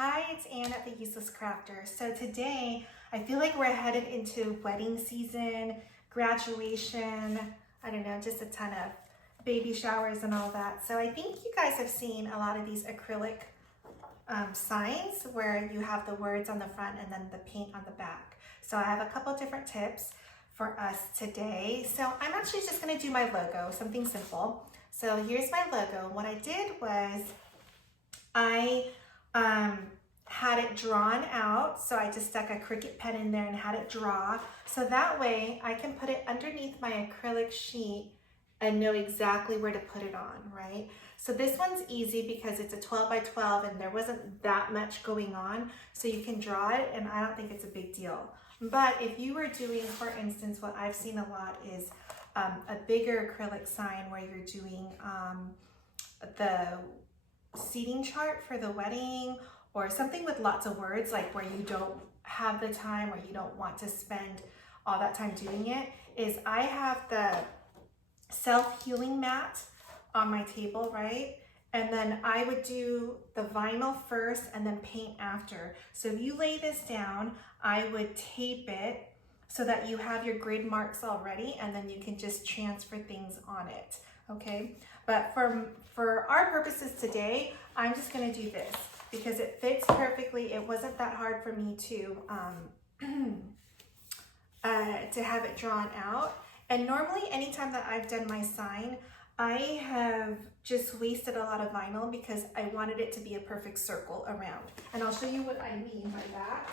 Hi, it's Anne at The Useless Crafter. So today, I feel like we're headed into wedding season, graduation, I don't know, just a ton of baby showers and all that. So I think you guys have seen a lot of these acrylic signs where you have the words on the front and then the paint on the back. So I have a couple different tips for us today. So I'm actually just gonna do my logo, something simple. So here's my logo. What I did was I had it drawn out, so I just stuck a Cricut pen in there and had it draw, so that way I can put it underneath my acrylic sheet and know exactly where to put it on, right? So this one's easy because it's a 12 by 12 and there wasn't that much going on, so you can draw it and I don't think it's a big deal. But if you were doing, for instance, what I've seen a lot is a bigger acrylic sign where you're doing the seating chart for the wedding, or something with lots of words, like where you don't have the time or you don't want to spend all that time doing it, is I have the self-healing mat on my table, right? And then I would do the vinyl first and then paint after. So if you lay this down, I would tape it so that you have your grid marks already, and then you can just transfer things on it, okay? But for our purposes today, I'm just gonna do this because it fits perfectly. It wasn't that hard for me to have it drawn out. And normally anytime that I've done my sign, I have just wasted a lot of vinyl because I wanted it to be a perfect circle around. And I'll show you what I mean by that.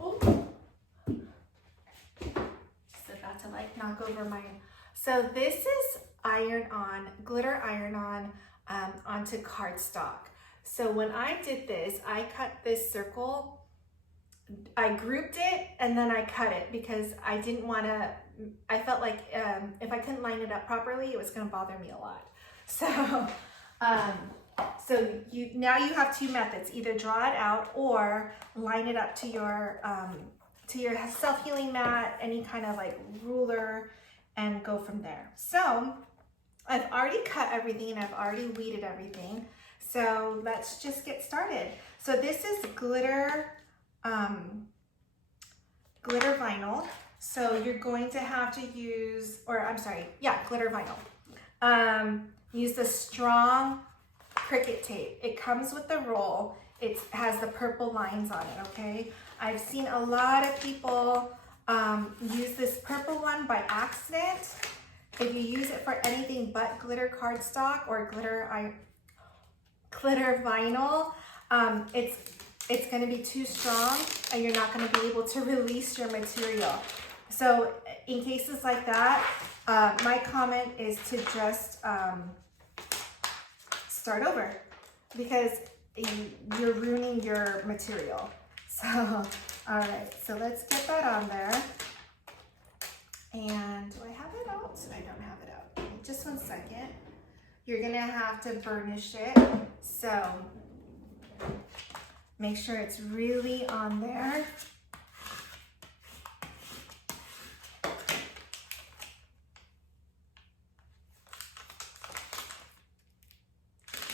Oh. Just about to like knock over my... So this is glitter iron-on onto cardstock. So when I did this, I cut this circle, I grouped it, and then I cut it because I didn't want to, I felt like if I couldn't line it up properly, it was going to bother me a lot. So, now you have two methods: either draw it out or line it up to your self-healing mat, any kind of like ruler, and go from there. So I've already cut everything, I've already weeded everything. So let's just get started. So this is glitter vinyl. So you're going to have to use, glitter vinyl. Use the strong Cricut tape. It comes with the roll. It has the purple lines on it, okay? I've seen a lot of people use this purple one by accident. If you use it for anything but glitter cardstock or glitter vinyl, it's going to be too strong and you're not going to be able to release your material. So in cases like that, my comment is to just start over because you're ruining your material. So, all right, so let's get that on there. And do I have it out? I don't have it out. Just 1 second. You're gonna have to burnish it. So make sure it's really on there.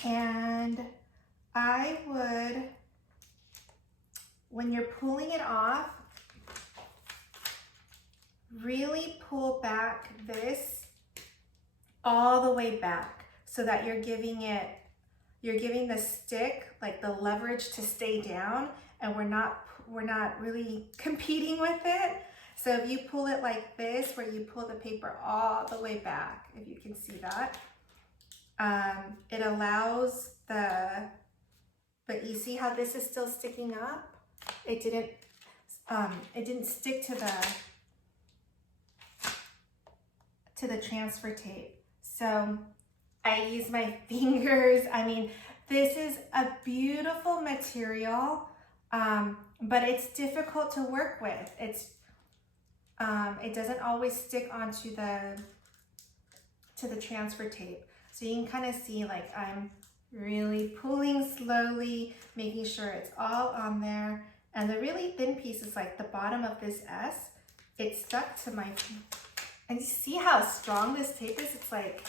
And I would, when you're pulling it off, really pull back this all the way back so that you're giving the stick like the leverage to stay down, and we're not really competing with it. So if you pull it like this, where you pull the paper all the way back, if you can see that, it allows but you see how this is still sticking up? It didn't stick to the transfer tape. So I use my fingers. I mean, this is a beautiful material, but it's difficult to work with. It doesn't always stick onto the transfer tape. So you can kind of see, like, I'm really pulling slowly, making sure it's all on there. And the really thin piece is like the bottom of this S. It's stuck to my, and you see how strong this tape is? It's like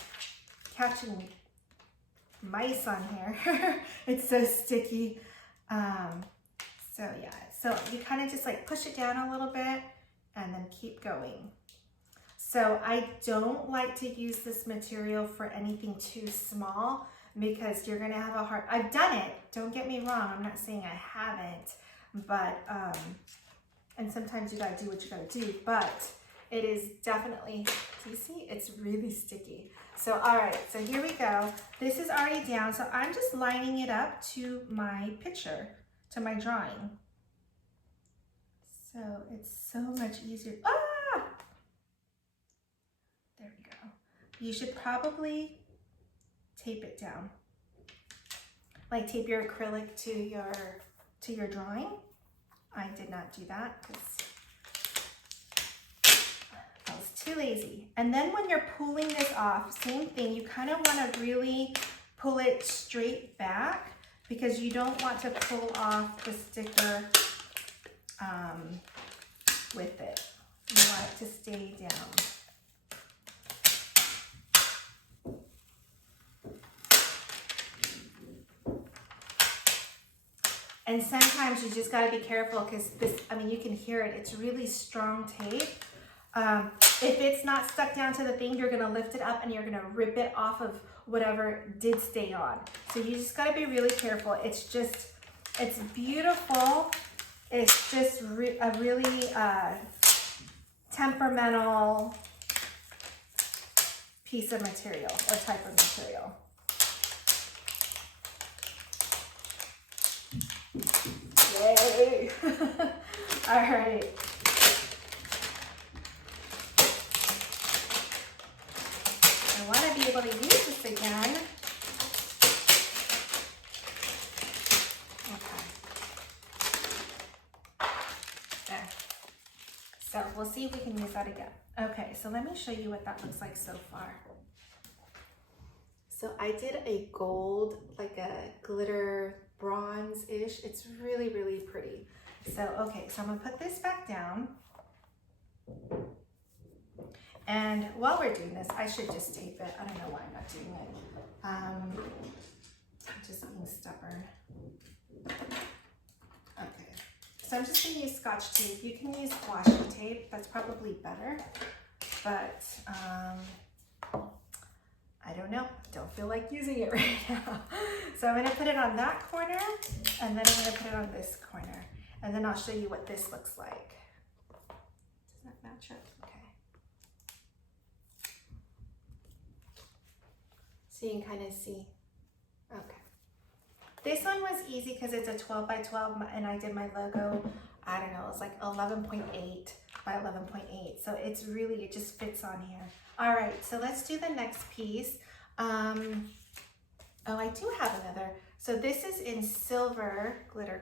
catching mice on here. It's so sticky. So yeah, so you kind of just like push it down a little bit and then keep going. So I don't like to use this material for anything too small because you're gonna have a hard, I've done it, don't get me wrong, I'm not saying I haven't, but, and sometimes you gotta do what you gotta do, but it is definitely, do you see? It's really sticky. So, all right, so here we go. This is already down, so I'm just lining it up to my picture, to my drawing. So it's so much easier. Ah! There we go. You should probably tape it down. Like tape your acrylic to your drawing. I did not do that because I was too lazy. And then when you're pulling this off, same thing, you kind of want to really pull it straight back because you don't want to pull off the sticker with it. You want it to stay down. And sometimes you just gotta be careful because this, I mean, you can hear it, it's really strong tape. If it's not stuck down to the thing, you're gonna lift it up and you're gonna rip it off of whatever did stay on. So you just gotta be really careful. It's just, it's beautiful. It's just a really temperamental piece of material or type of material. Yay! All right. I want to be able to use this again. Okay. There. So we'll see if we can use that again. Okay, so let me show you what that looks like so far. So I did a gold, like a glitter bronze-ish. It's really, really pretty. So, okay, so I'm gonna put this back down. And while we're doing this, I should just tape it. I don't know why I'm not doing it. I'm just being stubborn. Okay, so I'm just gonna use Scotch tape. You can use washi tape, that's probably better. But I don't know, don't feel like using it right now. So I'm gonna put it on that corner and then I'm gonna put it on this corner. And then I'll show you what this looks like. Does that match up? Okay. So you can kind of see, okay. This one was easy because it's a 12 by 12 and I did my logo, I don't know, it's like 11.8 by 11.8. So it's really, it just fits on here. All right, so let's do the next piece. Oh, I do have another. So this is in silver glitter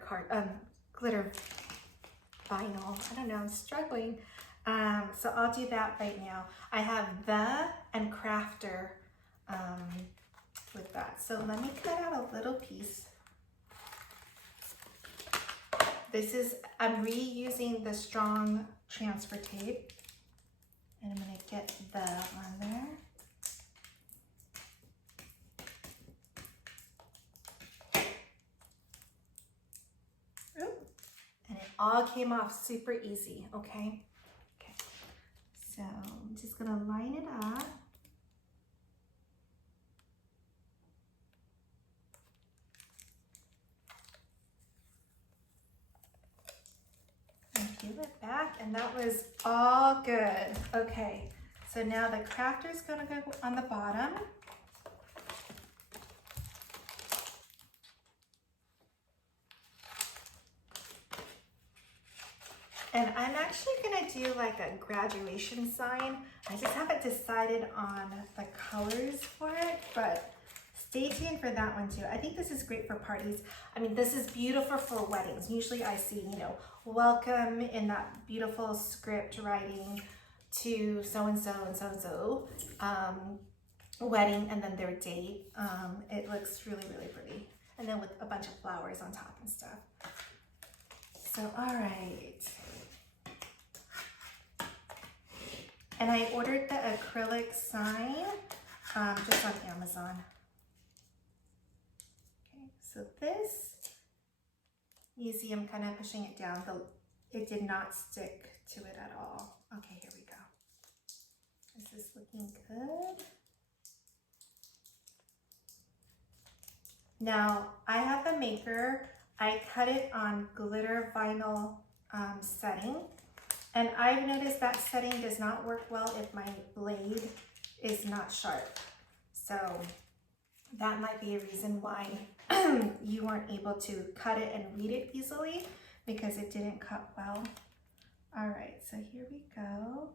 glitter vinyl. I don't know, I'm struggling. So I'll do that right now. I have the and crafter with that. So let me cut out a little piece. This is, I'm reusing the strong transfer tape. And I'm gonna get the on there. And it all came off super easy, okay? Okay, so I'm just gonna line it up. And peel it back, and that was all good. Okay, so now the crafter is gonna go on the bottom. And I'm actually gonna do like a graduation sign. I just haven't decided on the colors for it, but stay tuned for that one too. I think this is great for parties. I mean, this is beautiful for weddings. Usually I see, you know, welcome in that beautiful script writing to so-and-so and so-and-so wedding and then their date. It looks really, really pretty. And then with a bunch of flowers on top and stuff. So, all right. And I ordered the acrylic sign just on Amazon. So this, you see I'm kind of pushing it down. It did not stick to it at all. Okay, here we go. Is this looking good? Now, I have the maker. I cut it on glitter vinyl setting. And I've noticed that setting does not work well if my blade is not sharp. So that might be a reason why you weren't able to cut it and read it easily, because it didn't cut well. All right, so here we go.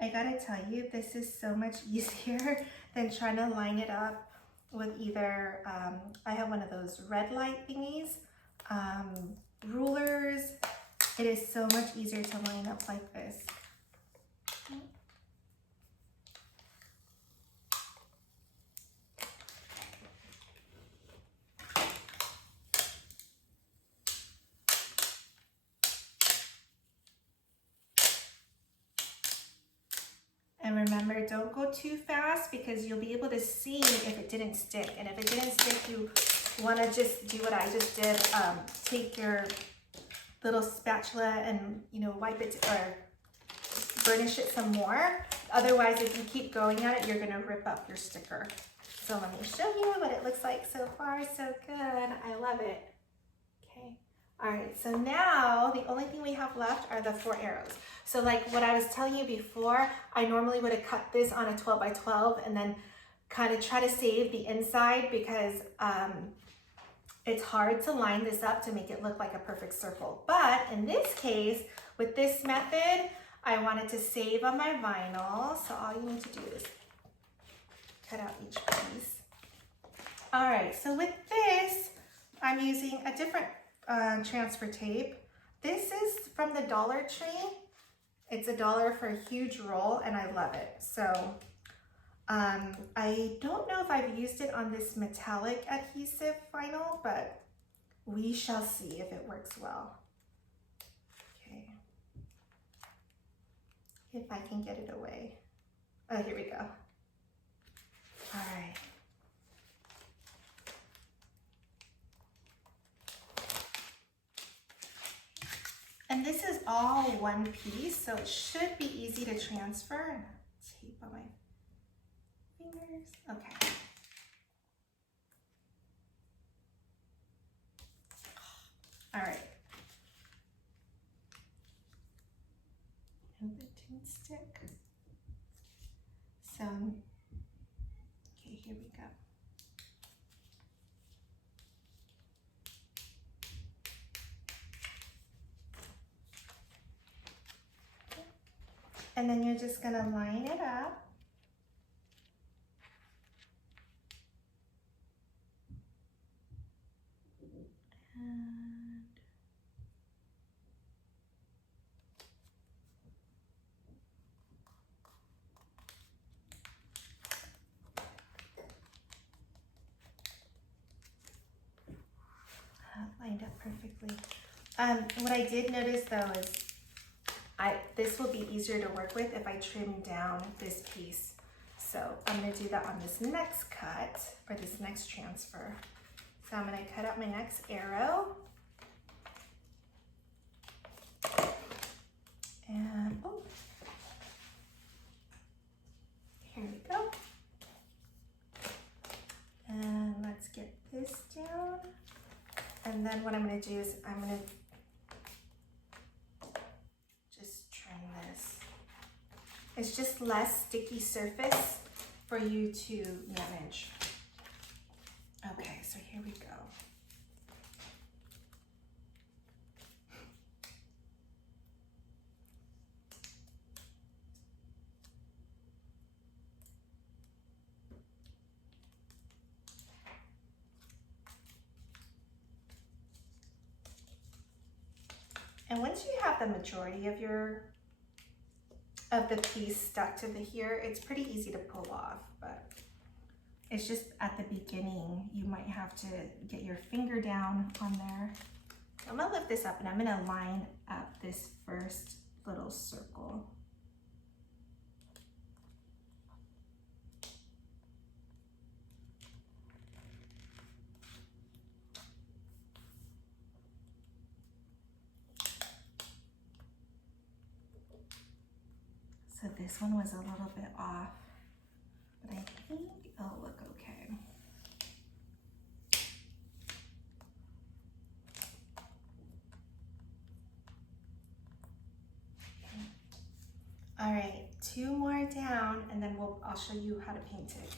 I gotta tell you, this is so much easier than trying to line it up with either, I have one of those red light thingies, rulers. It is so much easier to line up like this. And remember, don't go too fast because you'll be able to see if it didn't stick. And if it didn't stick, you want to just do what I just did. Take your little spatula and, you know, wipe it or burnish it some more. Otherwise, if you keep going at it, you're going to rip up your sticker. So let me show you what it looks like so far. So good. I love it. Okay. All right. So now the only thing we have left are the 4 arrows. So like what I was telling you before, I normally would have cut this on a 12 by 12 and then kind of try to save the inside because it's hard to line this up to make it look like a perfect circle. But in this case, with this method, I wanted to save on my vinyl. So all you need to do is cut out each piece. All right, so with this, I'm using a different transfer tape. This is from the Dollar Tree. It's $1 for a huge roll and I love it. So I don't know if I've used it on this metallic adhesive vinyl, but we shall see if it works well. Okay. If I can get it away. Oh, here we go. All right. And this is all one piece, so it should be easy to transfer. Tape on my fingers. Okay. All right. And it didn't stick. So, okay, here we go. And then you're just gonna line it up. And lined up perfectly. What I did notice though is this will be easier to work with if I trim down this piece. So I'm going to do that on this next cut or this next transfer. So I'm going to cut out my next arrow. And oh, here we go. And let's get this down. And then what I'm going to do is I'm going to this. It's just less sticky surface for you to manage. Okay, so here we go. And once you have the majority of the piece stuck to the here, it's pretty easy to pull off, but it's just at the beginning, you might have to get your finger down on there. I'm gonna lift this up and I'm gonna line up this first little circle. this one was a little bit off, but I think it'll look okay. All right, 2 more down, and then I'll show you how to paint it.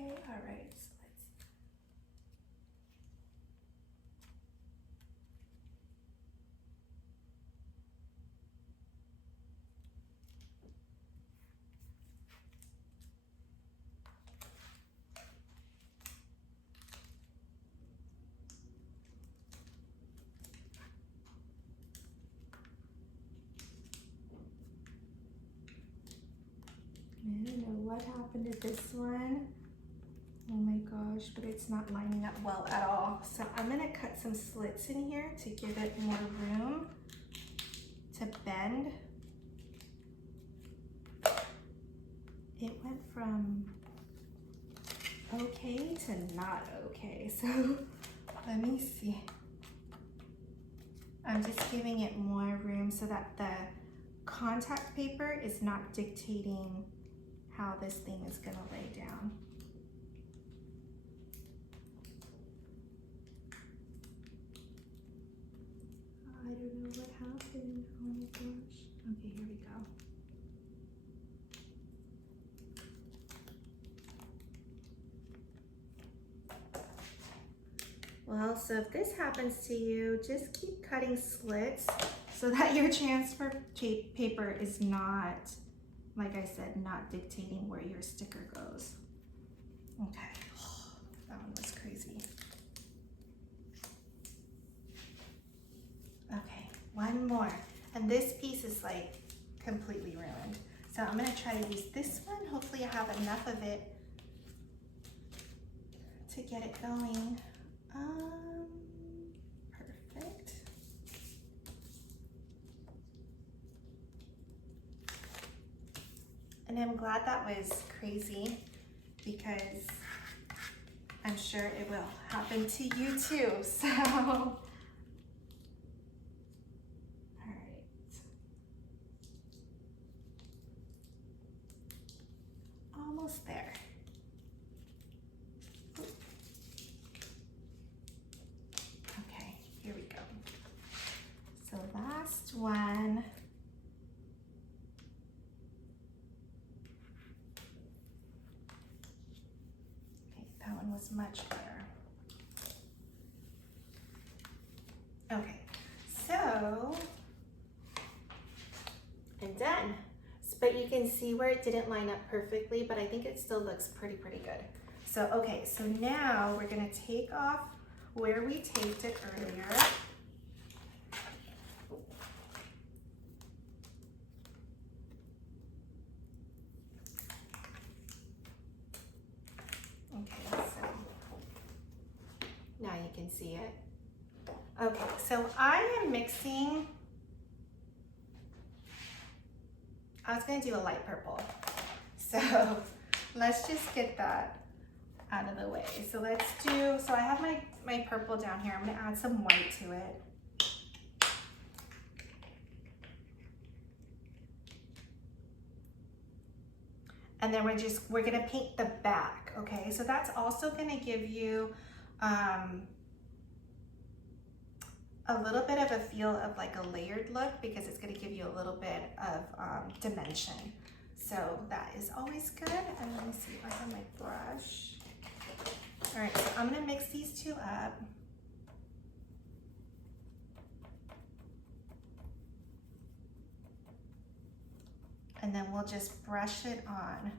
Okay, all right, so let's. I don't know what happened to this one. Oh my gosh, but it's not lining up well at all. So I'm gonna cut some slits in here to give it more room to bend. It went from okay to not okay. So let me see. I'm just giving it more room so that the contact paper is not dictating how this thing is gonna lay down. I don't know what happened. Oh my gosh. Okay, here we go. Well, so if this happens to you, just keep cutting slits so that your transfer paper is not, like I said, not dictating where your sticker goes. Okay, that one was crazy. Okay, one more. And this piece is like completely ruined. So I'm gonna try to use this one. Hopefully I have enough of it to get it going. Perfect. And I'm glad that was crazy because I'm sure it will happen to you too. So, all right. Almost there. Okay, here we go. So last one. That one was much better. Okay, so I'm done. But you can see where it didn't line up perfectly, but I think it still looks pretty good. So, okay, so now we're gonna take off where we taped it earlier. Okay, so now you can see it. Okay, so I am mixing, I was gonna do a light purple. So let's just get that out of the way. So let's do, so I have my purple down here. I'm gonna add some white to it. And then we're gonna paint the back, okay? So that's also gonna give you a little bit of a feel of like a layered look because it's gonna give you a little bit of dimension. So that is always good. And let me see if I have my brush. All right, so I'm gonna mix these two up. And then we'll just brush it on.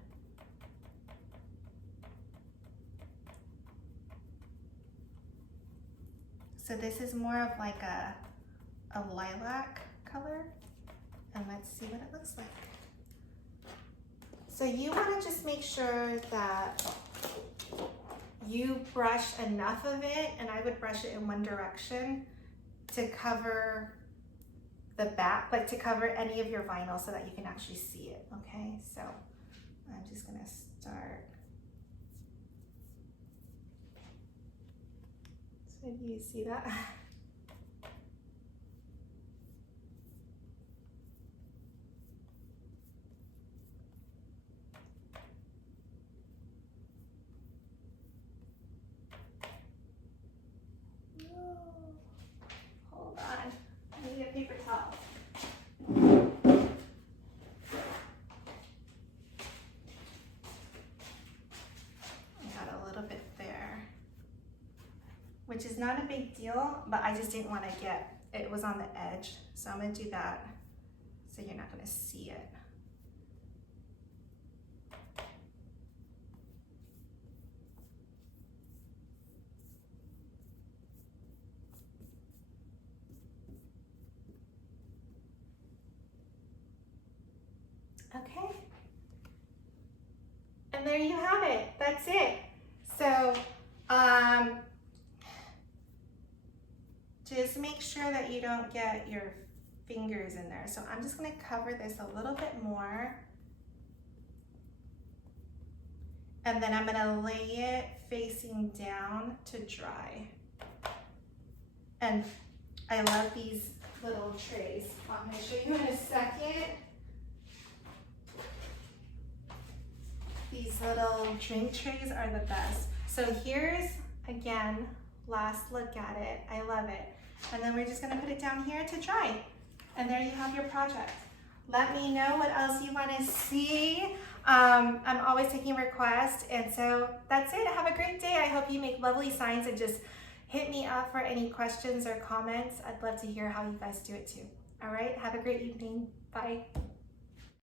So this is more of like a lilac color. And let's see what it looks like. So you want to just make sure that you brush enough of it, and I would brush it in one direction to cover the back, like to cover any of your vinyl so that you can actually see it, okay? So I'm just gonna start. So do you see that? Hold on, I need a paper towel. I got a little bit there, which is not a big deal, but I just didn't want to get, it was on the edge. So I'm gonna do that so you're not gonna see it. Okay, and there you have it. That's it. So just make sure that you don't get your fingers in there. So I'm just going to cover this a little bit more, and then I'm going to lay it facing down to dry. And I love these little trays. I'm going to show you in a second. These little drink trays are the best. So here's, again, last look at it. I love it. And then we're just gonna put it down here to dry. And there you have your project. Let me know what else you wanna see. I'm always taking requests. And so that's it. Have a great day. I hope you make lovely signs, and just hit me up for any questions or comments. I'd love to hear how you guys do it too. All right, have a great evening. Bye.